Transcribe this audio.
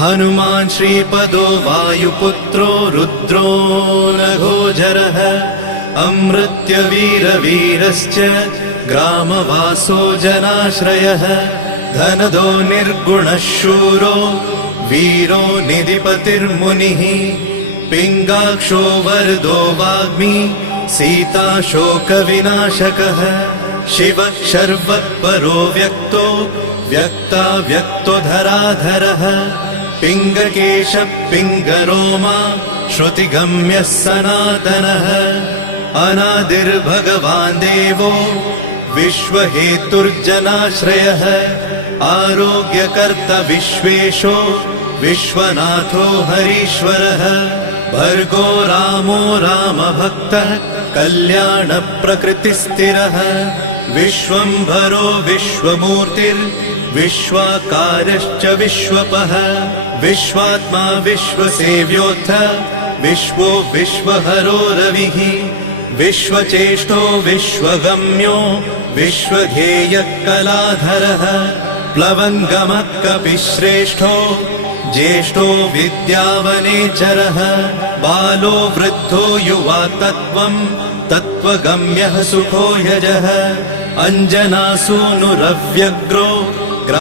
हनुमान् श्रीपदो वायुपुत्रो रुद्रो नघोजरः अमृत्यवीरवीरश्च ग्रामवासो जनाश्रयः धनदो निर्गुणः शूरो वीरो निधिपतिर्मुनिः पिङ्गाक्षो वरदो वाग्मी सीताशोकविनाशकः शिवः शर्वत्परो व्यक्तो व्यक्तो धराधरः पिङ्गकेशः पिङ्गरोमा श्रुतिगम्यः सनातनः अनादिर्भगवान् देवो विश्वहेतुर्जनाश्रयः आरोग्यकर्ता विश्वेशो विश्वनाथो हरीश्वरः भर्गो रामो रामभक्तः कल्याणप्रकृतिस्थिरः विश्वम्भरो विश्वमूर्तिर्विश्वाकारश्च विश्वपः विश्वात्मा विश्वसेव्योऽथ विश्वो विश्वहरो रविः विश्वचेष्टो विश्वगम्यो विश्वध्येयः कलाधरः प्लवङ्गमः कपिश्रेष्ठो ज्येष्ठो विद्यावनेचरः बालो वृद्धो युवा तत्त्वगम्यः सुखो यजः अञ्जनासूनुरव्यग्रो